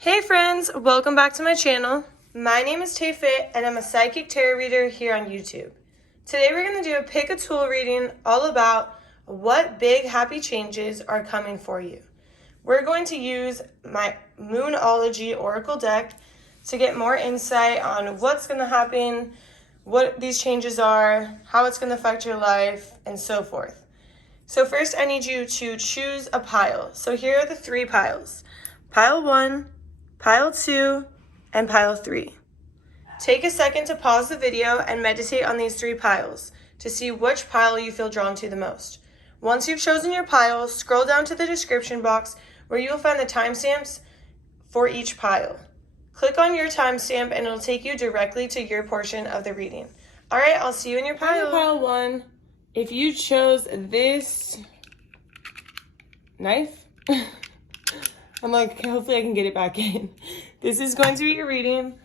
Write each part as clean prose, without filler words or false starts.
Hey friends, welcome back to my channel. My name is TAYFIT and I'm a psychic tarot reader here on YouTube. Today we're going to do a pick a tool reading all about what big happy changes are coming for you. We're going to use my Moonology Oracle deck to get more insight on what's going to happen, what these changes are, how it's going to affect your life, and so forth. So first I need you to choose a pile. So here are the three piles. Pile 1, Pile 2, and Pile 3. Take a second to pause the video and meditate on these three piles to see which pile you feel drawn to the most. Once you've chosen your pile, scroll down to the description box where you will find the timestamps for each pile. Click on your timestamp and it'll take you directly to your portion of the reading. All right, I'll see you in your pile. Pile 1, if you chose this knife, I'm like, hopefully I can get it back in. This is going to be your reading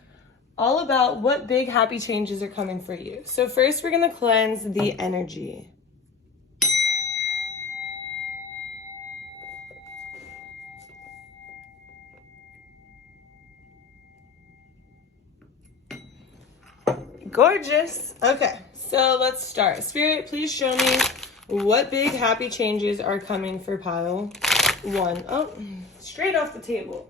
all about what big happy changes are coming for you. So first we're going to cleanse the energy. Gorgeous. Okay, so let's start. Spirit, please show me what big happy changes are coming for pile 1. Oh, straight off the table.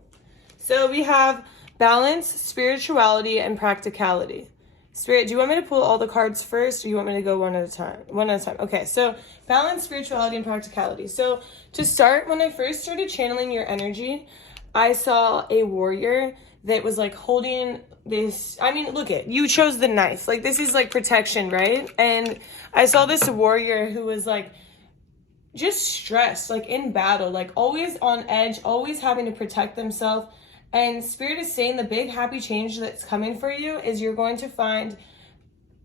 So we have balance, spirituality, and practicality. Spirit, do you want me to pull all the cards first, or you want me to go one at a time? One at a time. Okay, so balance, spirituality, and practicality. So to start, when I first started channeling your energy, I saw a warrior that was like holding this, I mean, look it, you chose the knife. Like, this is like protection, right? And I saw this warrior who was like just stressed, like in battle, like always on edge, always having to protect themselves. And Spirit is saying the big happy change that's coming for you is you're going to find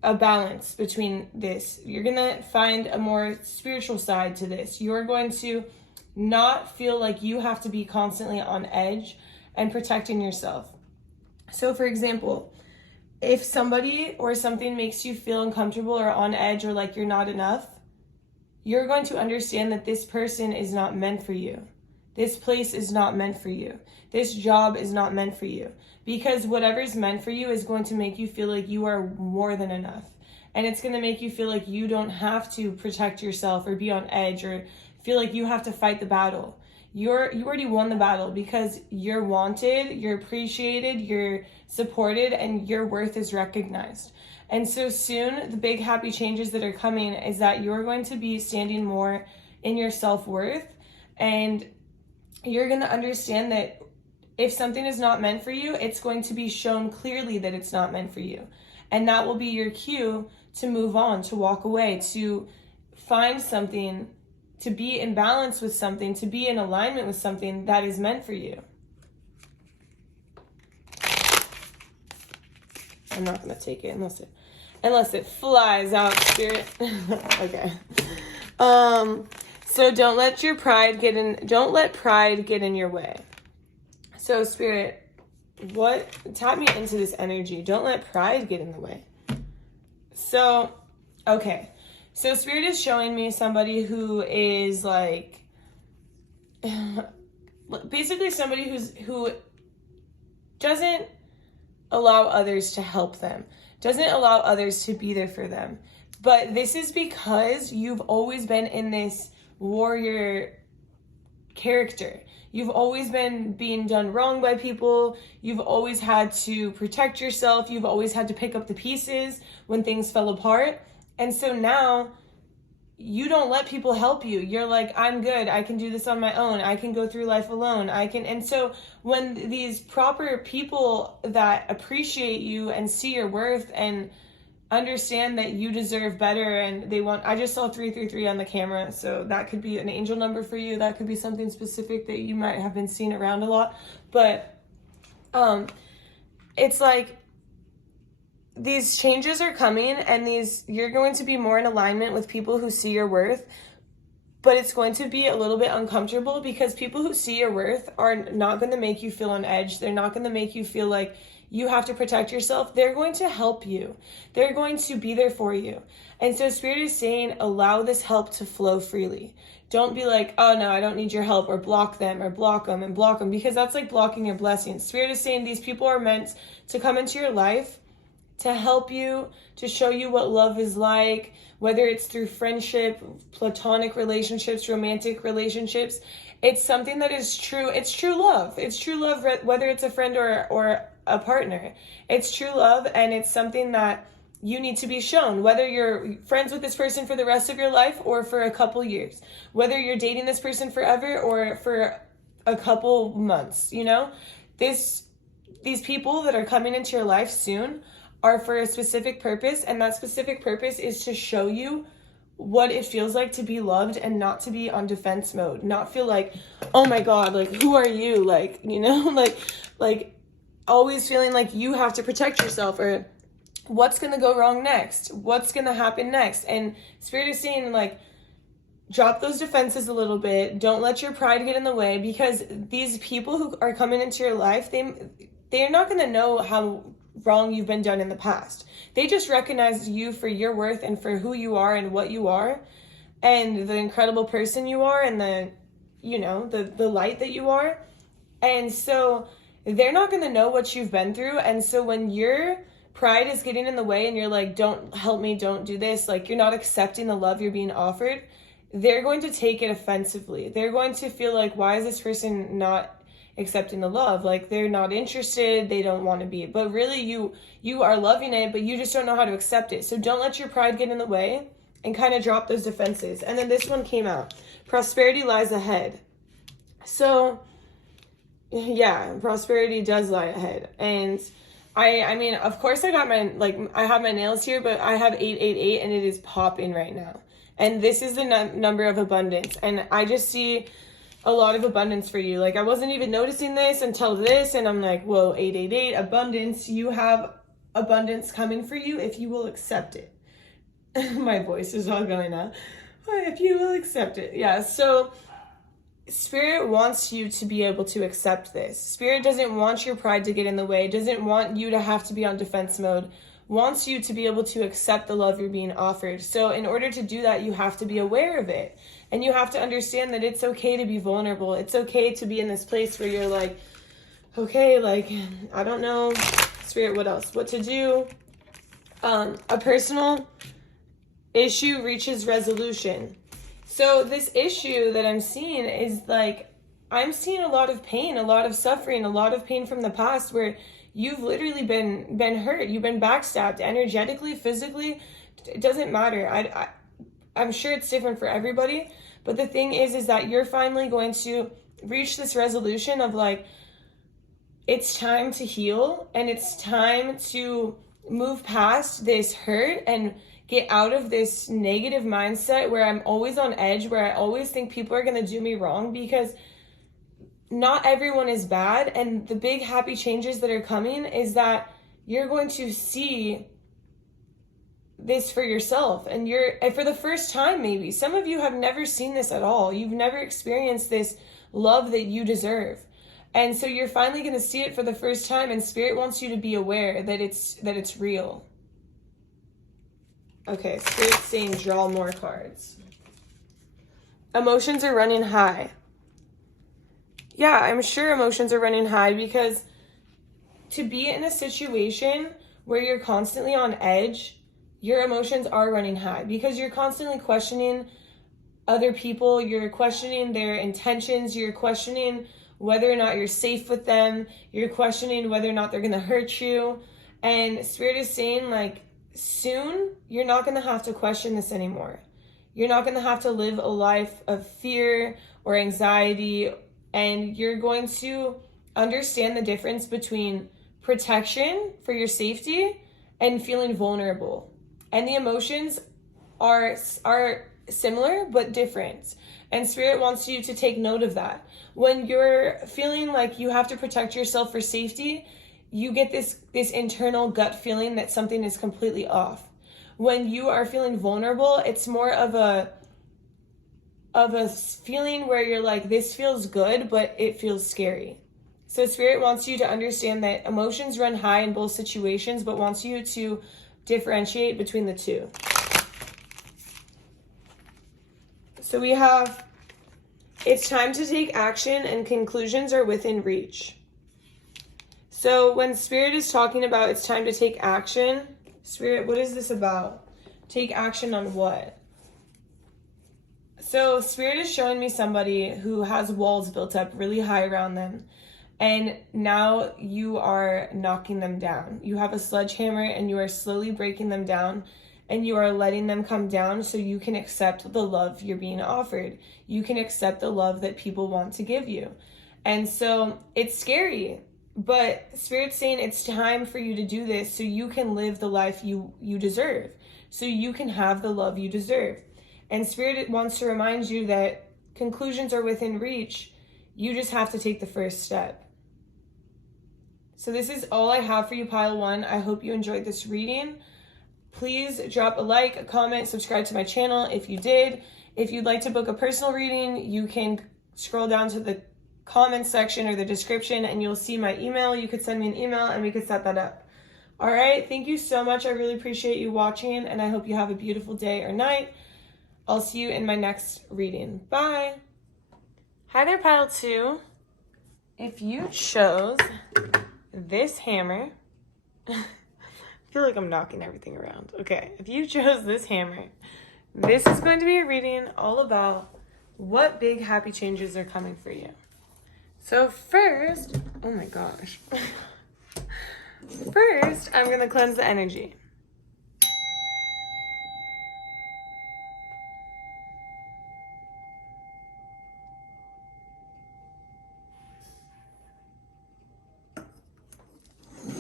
a balance between this. You're going to find a more spiritual side to this. You're going to not feel like you have to be constantly on edge and protecting yourself. So for example, if somebody or something makes you feel uncomfortable or on edge or like you're not enough, you're going to understand that this person is not meant for you. This place is not meant for you. This job is not meant for you. Because whatever's meant for you is going to make you feel like you are more than enough. And it's going to make you feel like you don't have to protect yourself or be on edge or feel like you have to fight the battle. You already won the battle because you're wanted, you're appreciated, you're supported, and your worth is recognized. And so soon, the big happy changes that are coming is that you're going to be standing more in your self-worth, and you're going to understand that if something is not meant for you, it's going to be shown clearly that it's not meant for you. And that will be your cue to move on, to walk away, to find something, to be in balance with something, to be in alignment with something that is meant for you. I'm not going to take it unless it flies out, Spirit. Okay. So don't let pride get in your way. So Spirit, tap me into this energy. Don't let pride get in the way. So, okay. So Spirit is showing me somebody who is like, basically somebody who doesn't allow others to help them, doesn't allow others to be there for them. But this is because you've always been in this warrior character. You've always been being done wrong by people. You've always had to protect yourself. You've always had to pick up the pieces when things fell apart. And so now you don't let people help you. You're like, I'm good. I can do this on my own. I can go through life alone. And so when these proper people that appreciate you and see your worth and understand that you deserve better and I just saw 333 on the camera. So that could be an angel number for you. That could be something specific that you might have been seeing around a lot. But it's like, these changes are coming and you're going to be more in alignment with people who see your worth. but it's going to be a little bit uncomfortable because people who see your worth are not going to make you feel on edge. They're not going to make you feel like you have to protect yourself. They're going to help you. They're going to be there for you. And so Spirit is saying, allow this help to flow freely. Don't be like, oh no, I don't need your help, or block them, or block them and block them, because that's like blocking your blessings. Spirit is saying these people are meant to come into your life to help you, to show you what love is like, whether it's through friendship, platonic relationships, romantic relationships. It's something that is true. It's true love. It's true love, whether it's a friend or a partner. It's true love, and it's something that you need to be shown, whether you're friends with this person for the rest of your life or for a couple years, whether you're dating this person forever or for a couple months. You know, these people that are coming into your life soon are for a specific purpose, and that specific purpose is to show you what it feels like to be loved and not to be on defense mode, not feel like, oh my God, like, who are you? Like, you know, like always feeling like you have to protect yourself, or what's going to go wrong next? What's going to happen next? And Spirit is saying, like, drop those defenses a little bit. Don't let your pride get in the way, because these people who are coming into your life, they're not going to know how wrong you've been done in the past. They just recognize you for your worth and for who you are and what you are and the incredible person you are and the, you know, the light that you are. And so they're not going to know what you've been through. And so when your pride is getting in the way and you're like, don't help me, don't do this, like you're not accepting the love you're being offered, they're going to take it offensively. They're going to feel like, why is this person not accepting the love? Like, they're not interested, they don't want to be. But really, you are loving it, but you just don't know how to accept it. So don't let your pride get in the way and kind of drop those defenses. And then this one came out. Prosperity lies ahead. So yeah, prosperity does lie ahead. And I mean, of course I got my, like, I have my nails here, but I have 888 and it is popping right now. And this is the number of abundance. And I just see a lot of abundance for you. Like, I wasn't even noticing this until this, and I'm like, whoa, 888, abundance. You have abundance coming for you if you will accept it. My voice is all going out. If you will accept it. Yeah, so Spirit wants you to be able to accept this. Spirit doesn't want your pride to get in the way, doesn't want you to have to be on defense mode, wants you to be able to accept the love you're being offered. So in order to do that, you have to be aware of it. And you have to understand that it's okay to be vulnerable. It's okay to be in this place where you're like, okay, like, I don't know, Spirit, what else? What to do? A personal issue reaches resolution. So this issue that I'm seeing is like, I'm seeing a lot of pain, a lot of suffering, a lot of pain from the past where you've literally been hurt. You've been backstabbed energetically, physically. It doesn't matter. I'm sure it's different for everybody. But the thing is that you're finally going to reach this resolution of like, it's time to heal and it's time to move past this hurt and get out of this negative mindset where I'm always on edge, where I always think people are going to do me wrong, because not everyone is bad. And the big happy changes that are coming is that you're going to see this for yourself, and for the first time, maybe some of you have never seen this at all. You've never experienced this love that you deserve. And so you're finally going to see it for the first time, and Spirit wants you to be aware that it's real. Okay, Spirit's saying draw more cards. Emotions are running high. Yeah, I'm sure emotions are running high, because to be in a situation where you're constantly on edge, your emotions are running high, because you're constantly questioning other people, you're questioning their intentions, you're questioning whether or not you're safe with them, you're questioning whether or not they're going to hurt you. And Spirit is saying, like, soon you're not going to have to question this anymore. You're not going to have to live a life of fear or anxiety, and you're going to understand the difference between protection for your safety and feeling vulnerable. And the emotions are similar but different. And Spirit wants you to take note of that. When you're feeling like you have to protect yourself for safety, you get this internal gut feeling that something is completely off. When you are feeling vulnerable, it's more of of a feeling where you're like, this feels good, but it feels scary. So Spirit wants you to understand that emotions run high in both situations, but wants you to differentiate between the two. So we have, it's time to take action and conclusions are within reach. So when Spirit is talking about it's time to take action, Spirit, what is this about? Take action on what? So Spirit is showing me somebody who has walls built up really high around them. And now you are knocking them down. You have a sledgehammer and you are slowly breaking them down, and you are letting them come down so you can accept the love you're being offered. You can accept the love that people want to give you. And so it's scary, but Spirit's saying it's time for you to do this so you can live the life you deserve, so you can have the love you deserve. And Spirit wants to remind you that conclusions are within reach. You just have to take the first step. So this is all I have for you, Pile 1. I hope you enjoyed this reading. Please drop a like, a comment, subscribe to my channel if you did. If you'd like to book a personal reading, you can scroll down to the comment section or the description and you'll see my email. You could send me an email and we could set that up. All right, thank you so much. I really appreciate you watching, and I hope you have a beautiful day or night. I'll see you in my next reading. Bye. Hi there, Pile 2. If you chose this hammer, I feel like I'm knocking everything around. Okay, if you chose this hammer, this is going to be a reading all about what big happy changes are coming for you. So first, oh my gosh. First, I'm going to cleanse the energy.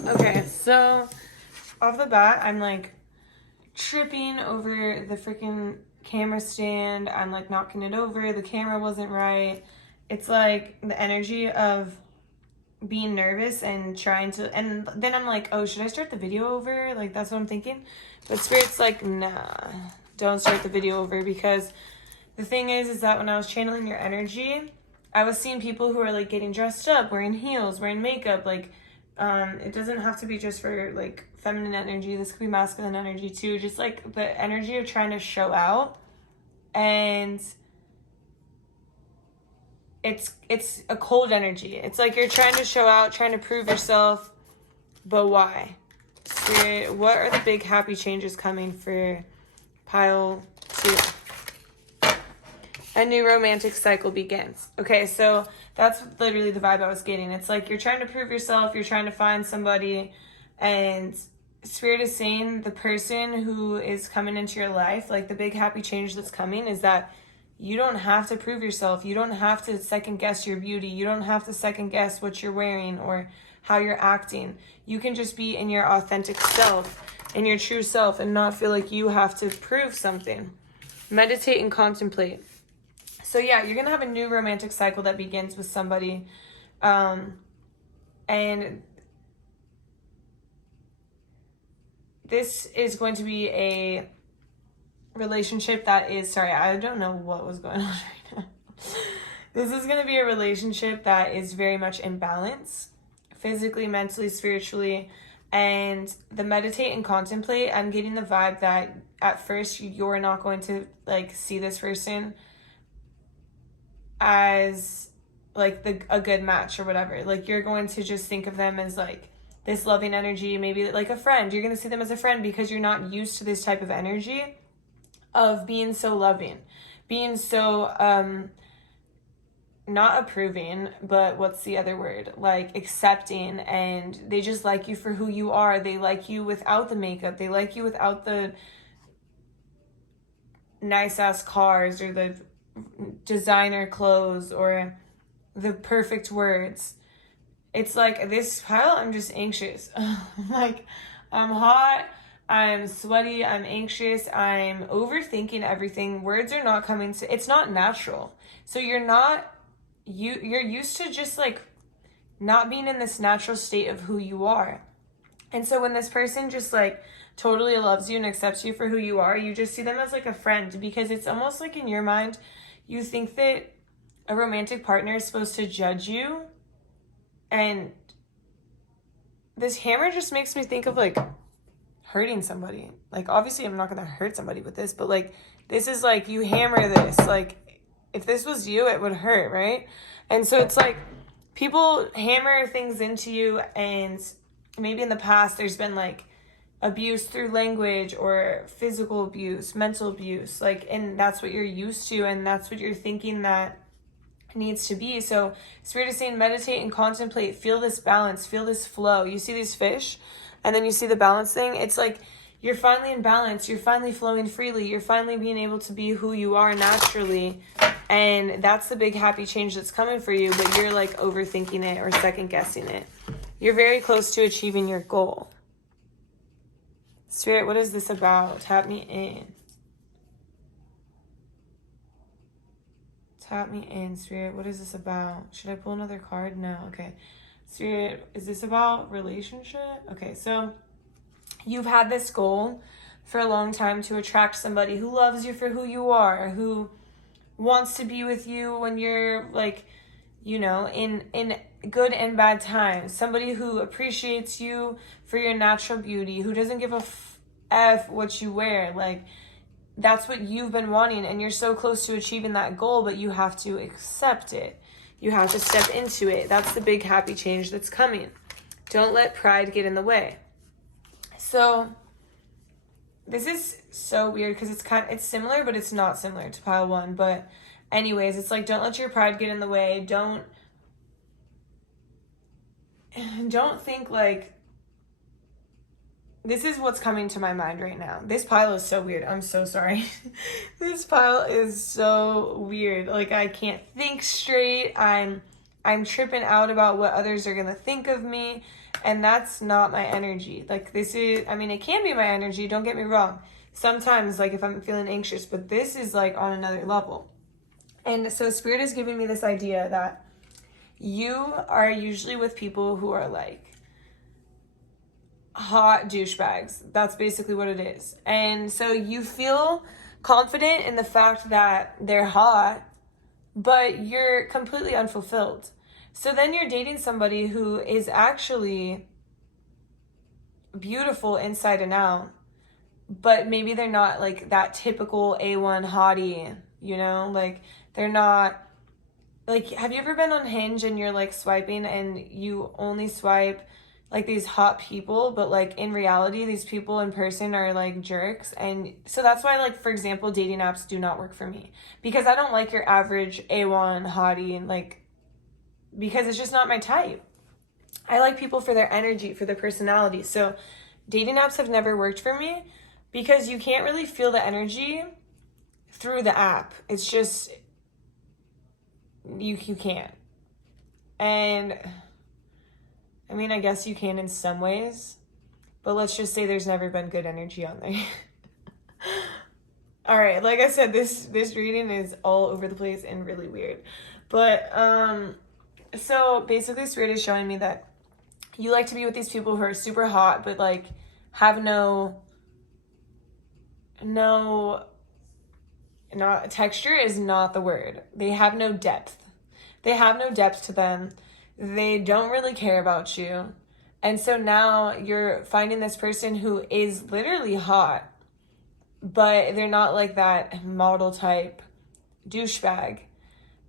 Okay, so off the bat, I'm like tripping over the freaking camera stand. I'm like knocking it over. The camera wasn't right. It's like the energy of being nervous and trying to, and then I'm like, oh, should I start the video over? Like, that's what I'm thinking. But Spirit's like, nah, don't start the video over, because the thing is that when I was channeling your energy, I was seeing people who are like getting dressed up, wearing heels, wearing makeup, like, it doesn't have to be just for like feminine energy. This could be masculine energy too. Just like the energy of trying to show out, and it's a cold energy. It's like you're trying to show out, trying to prove yourself, but why? Spirit, what are the big happy changes coming for Pile 2? A new romantic cycle begins. Okay, so that's literally the vibe I was getting. It's like you're trying to prove yourself, you're trying to find somebody, and Spirit is saying the person who is coming into your life, like the big happy change that's coming, is that you don't have to prove yourself. You don't have to second guess your beauty. You don't have to second guess what you're wearing or how you're acting. You can just be in your authentic self, in your true self, and not feel like you have to prove something. Meditate and contemplate. So yeah, you're going to have a new romantic cycle that begins with somebody. And this is going to be a relationship that is, sorry, I don't know what was going on right now. This is going to be a relationship that is very much in balance, physically, mentally, spiritually. And the meditate and contemplate, I'm getting the vibe that at first you're not going to like see this person as like a good match or whatever. Like you're going to just think of them as like this loving energy, maybe like a friend. You're going to see them as a friend because you're not used to this type of energy of being so loving, being so not approving, but what's the other word? Like accepting, and they just like you for who you are. They like you without the makeup. They like you without the nice ass cars or the designer clothes or the perfect words. It's like this Pile, I'm just anxious. Like I'm hot, I'm sweaty, I'm anxious, I'm overthinking everything. Words are not coming to, it's not natural. So you're used to just like not being in this natural state of who you are. And so when this person just like totally loves you and accepts you for who you are, you just see them as like a friend, because it's almost like in your mind, you think that a romantic partner is supposed to judge you. And this hammer just makes me think of like hurting somebody. Like, obviously I'm not going to hurt somebody with this, but like, this is like, you hammer this, like if this was you, it would hurt, right? And so it's like people hammer things into you, and maybe in the past there's been like abuse through language or physical abuse, mental abuse, like, and that's what you're used to, and that's what you're thinking that needs to be. So Spirit is saying meditate and contemplate, feel this balance, feel this flow. You see these fish, and then you see the balance thing. It's like you're finally in balance, you're finally flowing freely, you're finally being able to be who you are naturally, and that's the big happy change that's coming for you. But you're like overthinking it or second guessing it. You're very close to achieving your goal. Spirit, what is this about? Tap me in. Tap me in, Spirit. What is this about? Should I pull another card? No. Okay. Spirit, is this about relationship? Okay, so you've had this goal for a long time to attract somebody who loves you for who you are, who wants to be with you when you're like, you know, in good and bad times. Somebody who appreciates you for your natural beauty, who doesn't give a F what you wear. Like, that's what you've been wanting, and you're so close to achieving that goal, but you have to accept it. You have to step into it. That's the big happy change that's coming. Don't let pride get in the way. So this is so weird because it's similar, but it's not similar to pile one. But anyways, it's like, don't let your pride get in the way. Don't think like, this is what's coming to my mind right now. This pile is so weird. I'm so sorry. This pile is so weird. Like, I can't think straight. I'm tripping out about what others are going to think of me. And that's not my energy. Like, this is, I mean, it can be my energy. Don't get me wrong. Sometimes, like, if I'm feeling anxious, but this is like on another level. And so Spirit is giving me this idea that you are usually with people who are like hot douchebags. That's basically what it is. And so you feel confident in the fact that they're hot, but you're completely unfulfilled. So then you're dating somebody who is actually beautiful inside and out, but maybe they're not like that typical A1 hottie, you know? Like, they're not, like, have you ever been on Hinge and you're like swiping and you only swipe like these hot people, but like in reality, these people in person are like jerks? And so that's why, like, for example, dating apps do not work for me, because I don't like your average A1 hottie, and like, because it's just not my type. I like people for their energy, for their personality. So dating apps have never worked for me because you can't really feel the energy through the app. It's just, you can't. And I mean, I guess you can in some ways, but let's just say there's never been good energy on there. All right, like I said, this reading is all over the place and really weird. But so basically Spirit is showing me that you like to be with these people who are super hot, but like have not texture is not the word. They have no depth. They have no depth to them. They don't really care about you. And so now you're finding this person who is literally hot, but they're not like that model type douchebag.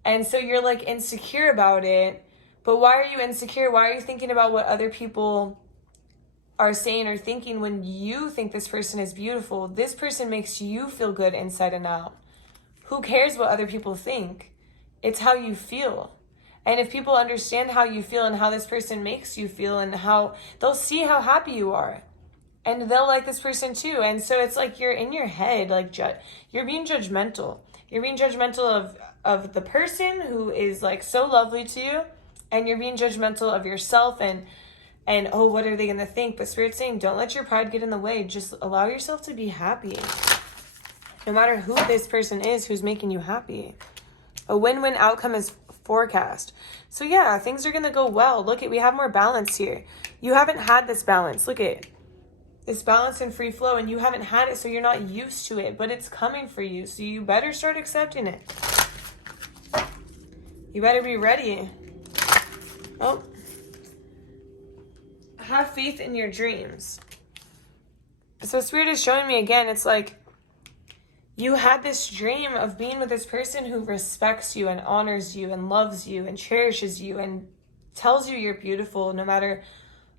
And so you're like insecure about it. But why are you insecure? Why are you thinking about what other people are saying or thinking when you think this person is beautiful? This person makes you feel good inside and out. Who cares what other people think? It's how you feel. And if people understand how you feel and how this person makes you feel, and how they'll see how happy you are, and they'll like this person too. And so it's like you're in your head, like you're being judgmental. You're being judgmental of the person who is like so lovely to you, and you're being judgmental of yourself and oh, what are they going to think? But Spirit's saying, don't let your pride get in the way. Just allow yourself to be happy. No matter who this person is who's making you happy. A win-win outcome is forecast. So yeah, things are going to go well. Look at, we have more balance here. You haven't had this balance. Look at this balance and free flow, and you haven't had it, so you're not used to it, but it's coming for you. So you better start accepting it. You better be ready. Oh. Have faith in your dreams. So Spirit is showing me again, it's like you had this dream of being with this person who respects you and honors you and loves you and cherishes you and tells you you're beautiful no matter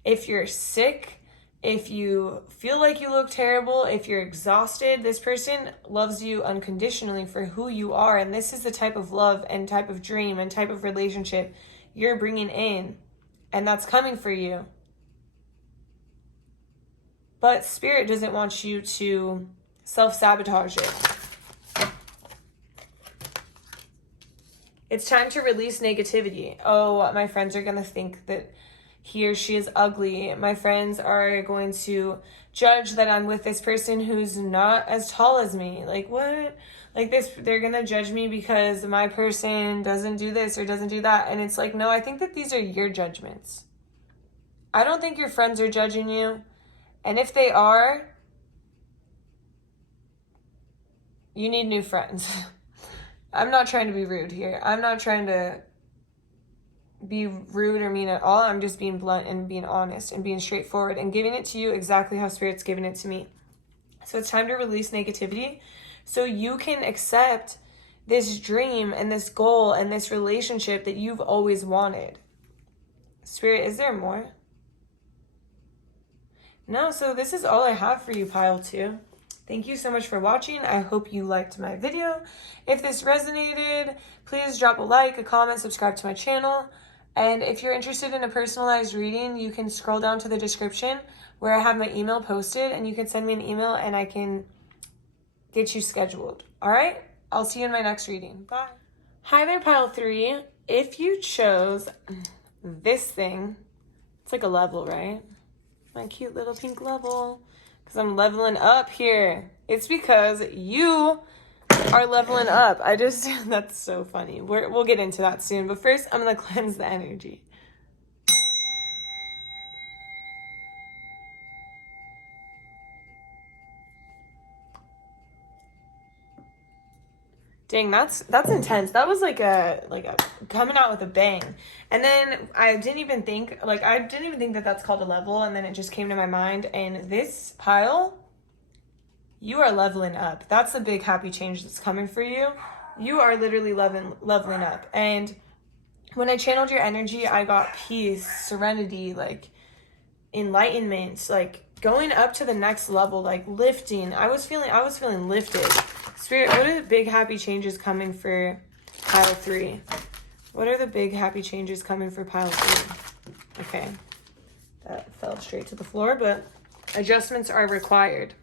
if you're sick, if you feel like you look terrible, if you're exhausted. This person loves you unconditionally for who you are. And this is the type of love and type of dream and type of relationship you're bringing in. And that's coming for you. But Spirit doesn't want you to self-sabotage it. It's time to release negativity. Oh, my friends are going to think that he or she is ugly. My friends are going to judge that I'm with this person who's not as tall as me. Like, what? Like this, they're going to judge me because my person doesn't do this or doesn't do that. And it's like, no, I think that these are your judgments. I don't think your friends are judging you. And if they are, you need new friends. I'm not trying to be rude here. I'm not trying to be rude or mean at all. I'm just being blunt and being honest and being straightforward and giving it to you exactly how Spirit's giving it to me. So it's time to release negativity so you can accept this dream and this goal and this relationship that you've always wanted. Spirit, is there more? No, so this is all I have for you, pile 2. Thank you so much for watching. I hope you liked my video. If this resonated, please drop a like, a comment, subscribe to my channel. And if you're interested in a personalized reading, you can scroll down to the description where I have my email posted, and you can send me an email and I can get you scheduled. All right? I'll see you in my next reading. Bye. Hi there, pile 3. If you chose this thing, it's like a level, right? My cute little pink level. Because I'm leveling up here. It's because you are leveling up. That's so funny. We'll get into that soon. But first, I'm going to cleanse the energy. Dang, that's intense. That was like a coming out with a bang. And then I didn't even think that that's called a level, and then it just came to my mind. And this pile, you are leveling up. That's the big happy change that's coming for you. You are literally leveling up. And when I channeled your energy, I got peace, serenity, like enlightenment, like going up to the next level, like lifting. I was feeling lifted. Spirit, what are the big happy changes coming for pile 3? What are the big happy changes coming for pile 3? Okay, that fell straight to the floor, but adjustments are required.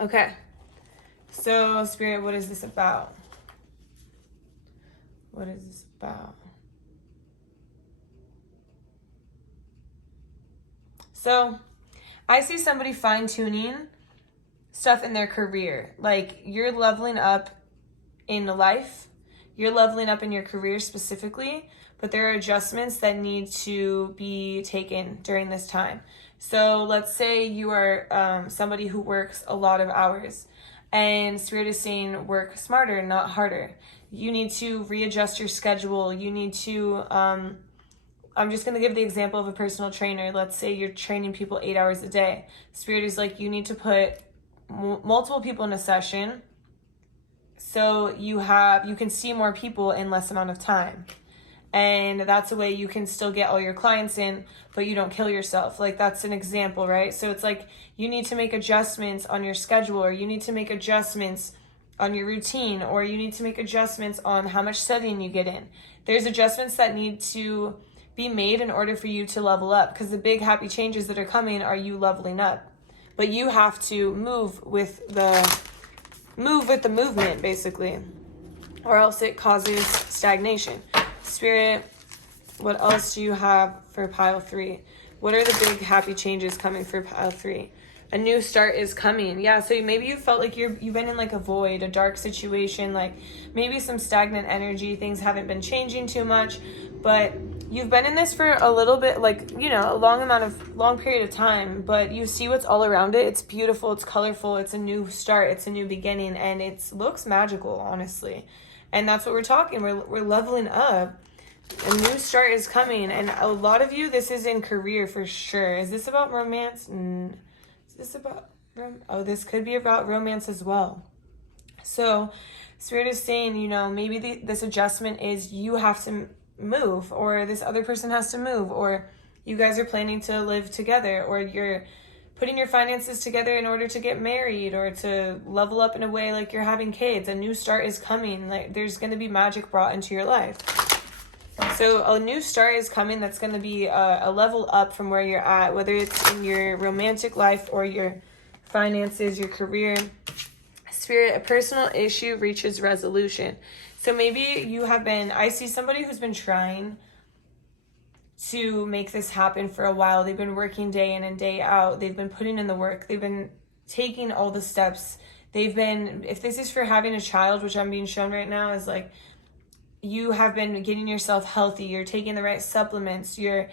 Okay, so Spirit, what is this about? What is this about? So I see somebody fine-tuning stuff in their career. Like, you're leveling up in life. You're leveling up in your career specifically, but there are adjustments that need to be taken during this time. So let's say you are somebody who works a lot of hours, and Spirit is saying work smarter, not harder. You need to readjust your schedule. You need to, I'm just going to give the example of a personal trainer. Let's say you're training people 8 hours a day. Spirit is like, you need to put multiple people in a session so you can see more people in less amount of time. And that's a way you can still get all your clients in, but you don't kill yourself. Like, that's an example, right? So it's like you need to make adjustments on your schedule, or you need to make adjustments on your routine, or you need to make adjustments on how much studying you get in. There's adjustments that need to be made in order for you to level up, because the big happy changes that are coming are you leveling up. But you have to move with the movement, basically, or else it causes stagnation. Spirit, what else do you have for pile 3? What are the big happy changes coming for pile 3? A new start is coming. Yeah, so maybe you felt like you've been in like a void, a dark situation, like maybe some stagnant energy. Things haven't been changing too much, but you've been in this for a little bit, like, you know, a long period of time, but you see what's all around it. It's beautiful, it's colorful, it's a new start, it's a new beginning, and it looks magical, honestly. And that's what we're talking. We're leveling up. A new start is coming. And a lot of you, this is in career for sure. Is this about romance? Is this about... Oh, this could be about romance as well. So Spirit is saying, you know, maybe this adjustment is you have to move, or this other person has to move, or you guys are planning to live together, or you're putting your finances together in order to get married or to level up in a way like you're having kids. A new start is coming. Like there's going to be magic brought into your life. So a new start is coming that's going to be a level up from where you're at, whether it's in your romantic life or your finances, your career. Spirit, a personal issue reaches resolution. So maybe you have been, I see somebody who's been trying to make this happen for a while. They've been working day in and day out. They've been putting in the work. They've been taking all the steps. They've been, if this is for having a child, which I'm being shown right now, is like, you have been getting yourself healthy. You're taking the right supplements. You're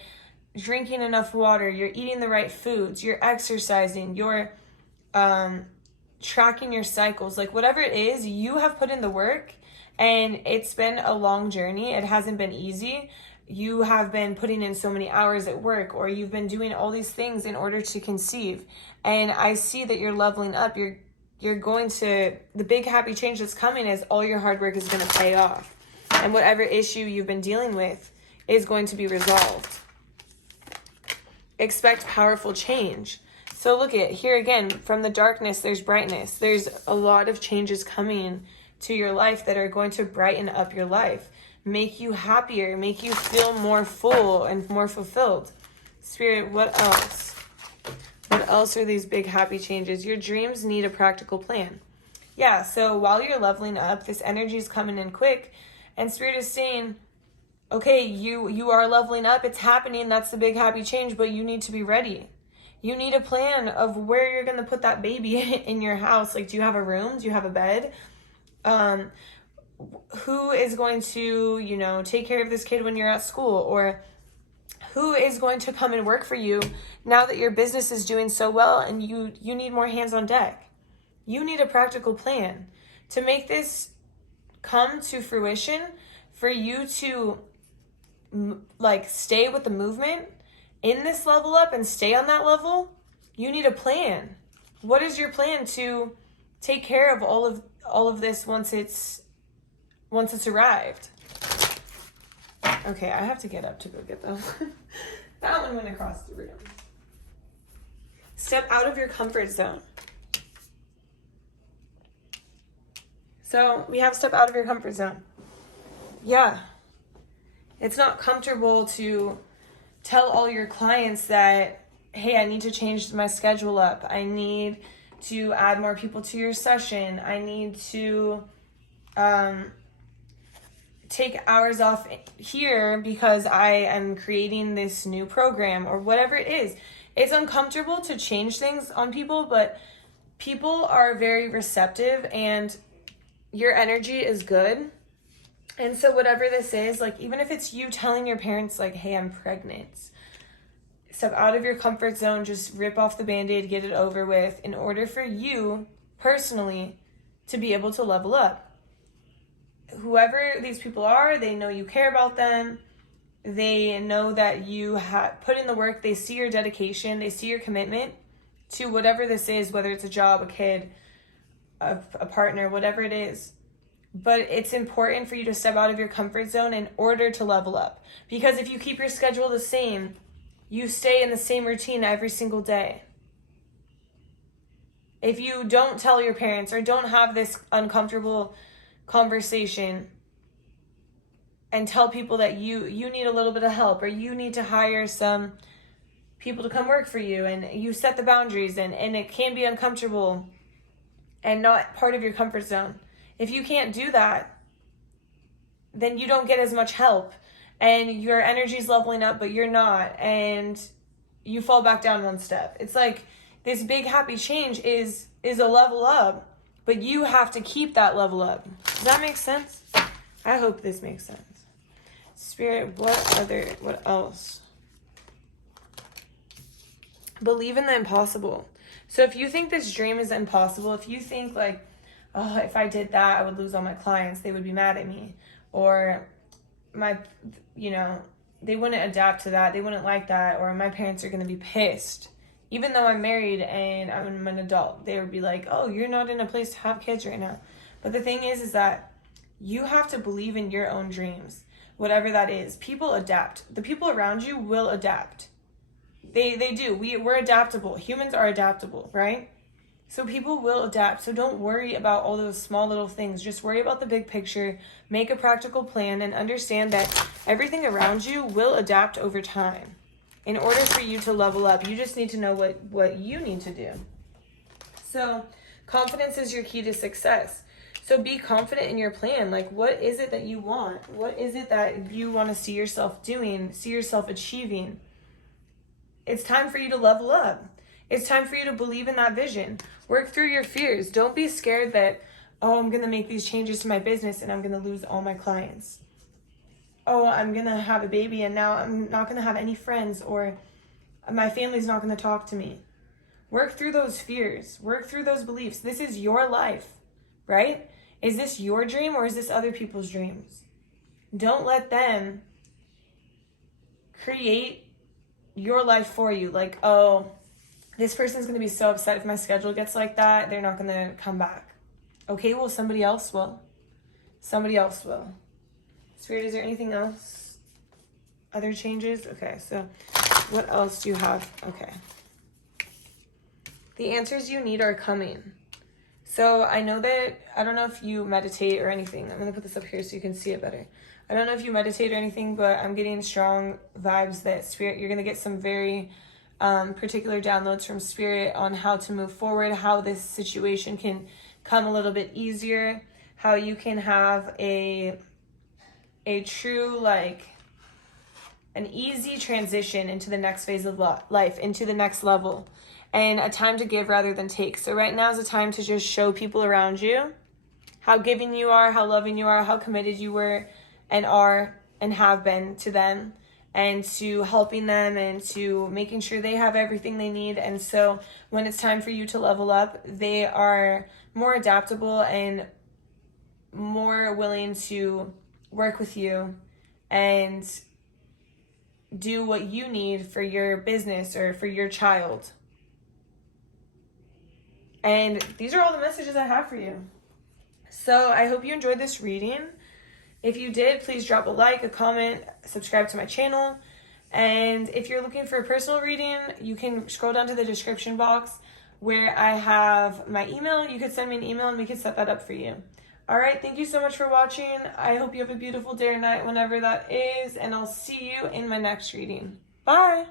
drinking enough water. You're eating the right foods. You're exercising. You're tracking your cycles. Like whatever it is, you have put in the work, and it's been a long journey. It hasn't been easy. You have been putting in so many hours at work, or you've been doing all these things in order to conceive. And I see that you're leveling up. You're going to, the big happy change that's coming is all your hard work is going to pay off. And whatever issue you've been dealing with is going to be resolved. Expect powerful change. So look at here again, from the darkness, there's brightness. There's a lot of changes coming to your life that are going to brighten up your life, make you happier, make you feel more full and more fulfilled. Spirit, what else? What else are these big happy changes? Your dreams need a practical plan. Yeah, so while you're leveling up, this energy is coming in quick, and Spirit is saying, okay, you are leveling up, it's happening, that's the big happy change, but you need to be ready. You need a plan of where you're going to put that baby in your house. Like, do you have a room? Do you have a bed? Who is going to, you know, take care of this kid when you're at school? Or who is going to come and work for you now that your business is doing so well and you need more hands on deck? You need a practical plan to make this come to fruition, for you to like stay with the movement in this level up and stay on that level. You need a plan. What is your plan to take care of all of this once it's arrived? Okay, I have to get up to go get them. That one went across the room. Step out of your comfort zone. So we have step out of your comfort zone. Yeah. It's not comfortable to tell all your clients that, hey, I need to change my schedule up. I need to add more people to your session. I need to take hours off here because I am creating this new program, or whatever it is. It's uncomfortable to change things on people, but people are very receptive and your energy is good. And so whatever this is, like, even if it's you telling your parents, like, hey, I'm pregnant, step out of your comfort zone, just rip off the Band-Aid, get it over with, in order for you personally to be able to level up. Whoever these people are, they know you care about them. They know that you have put in the work. They see your dedication. They see your commitment to whatever this is, whether it's a job, a kid, a partner, whatever it is. But it's important for you to step out of your comfort zone in order to level up. Because if you keep your schedule the same, you stay in the same routine every single day. If you don't tell your parents or don't have this uncomfortable conversation and tell people that you need a little bit of help, or you need to hire some people to come work for you, and you set the boundaries, and it can be uncomfortable and not part of your comfort zone. If you can't do that, then you don't get as much help, and your energy's leveling up, but you're not, and you fall back down one step. It's like this big happy change is a level up, but you have to keep that level up. Does that make sense? I hope this makes sense. Spirit, what else? Believe in the impossible. So if you think this dream is impossible, if you think like, oh, if I did that, I would lose all my clients. They would be mad at me. Or they wouldn't adapt to that. They wouldn't like that. Or my parents are going to be pissed. Even though I'm married and I'm an adult, they would be like, oh, you're not in a place to have kids right now. But the thing is that you have to believe in your own dreams, whatever that is. People adapt. The people around you will adapt. They do. We're adaptable. Humans are adaptable, right? So people will adapt. So don't worry about all those small little things. Just worry about the big picture. Make a practical plan and understand that everything around you will adapt over time. In order for you to level up, you just need to know what you need to do. So confidence is your key to success. So be confident in your plan. Like, what is it that you want? What is it that you want to see yourself doing, see yourself achieving? It's time for you to level up. It's time for you to believe in that vision. Work through your fears. Don't be scared that, oh, I'm going to make these changes to my business and I'm going to lose all my clients. Oh, I'm going to have a baby and now I'm not going to have any friends, or my family's not going to talk to me. Work through those fears. Work through those beliefs. This is your life, right? Is this your dream or is this other people's dreams? Don't let them create your life for you. Like, oh, this person's going to be so upset if my schedule gets like that. They're not going to come back. Okay, well, somebody else will. Somebody else will. Spirit, is there anything else? Other changes? Okay, so what else do you have? Okay. The answers you need are coming. So I know that, I don't know if you meditate or anything. I'm going to put this up here so you can see it better. I don't know if you meditate or anything, but I'm getting strong vibes that Spirit, you're going to get some very particular downloads from Spirit on how to move forward, how this situation can come a little bit easier, how you can have a true, like, an easy transition into the next phase of life, into the next level, and a time to give rather than take. So right now is a time to just show people around you how giving you are, how loving you are, how committed you were and are and have been to them, and to helping them and to making sure they have everything they need. And so when it's time for you to level up, they are more adaptable and more willing to work with you and do what you need for your business or for your child. And these are all the messages I have for you. So I hope you enjoyed this reading. If you did, please drop a like, a comment, subscribe to my channel. And if you're looking for a personal reading, you can scroll down to the description box where I have my email. You could send me an email and we can set that up for you. All right, thank you so much for watching. I hope you have a beautiful day or night whenever that is, and I'll see you in my next reading. Bye.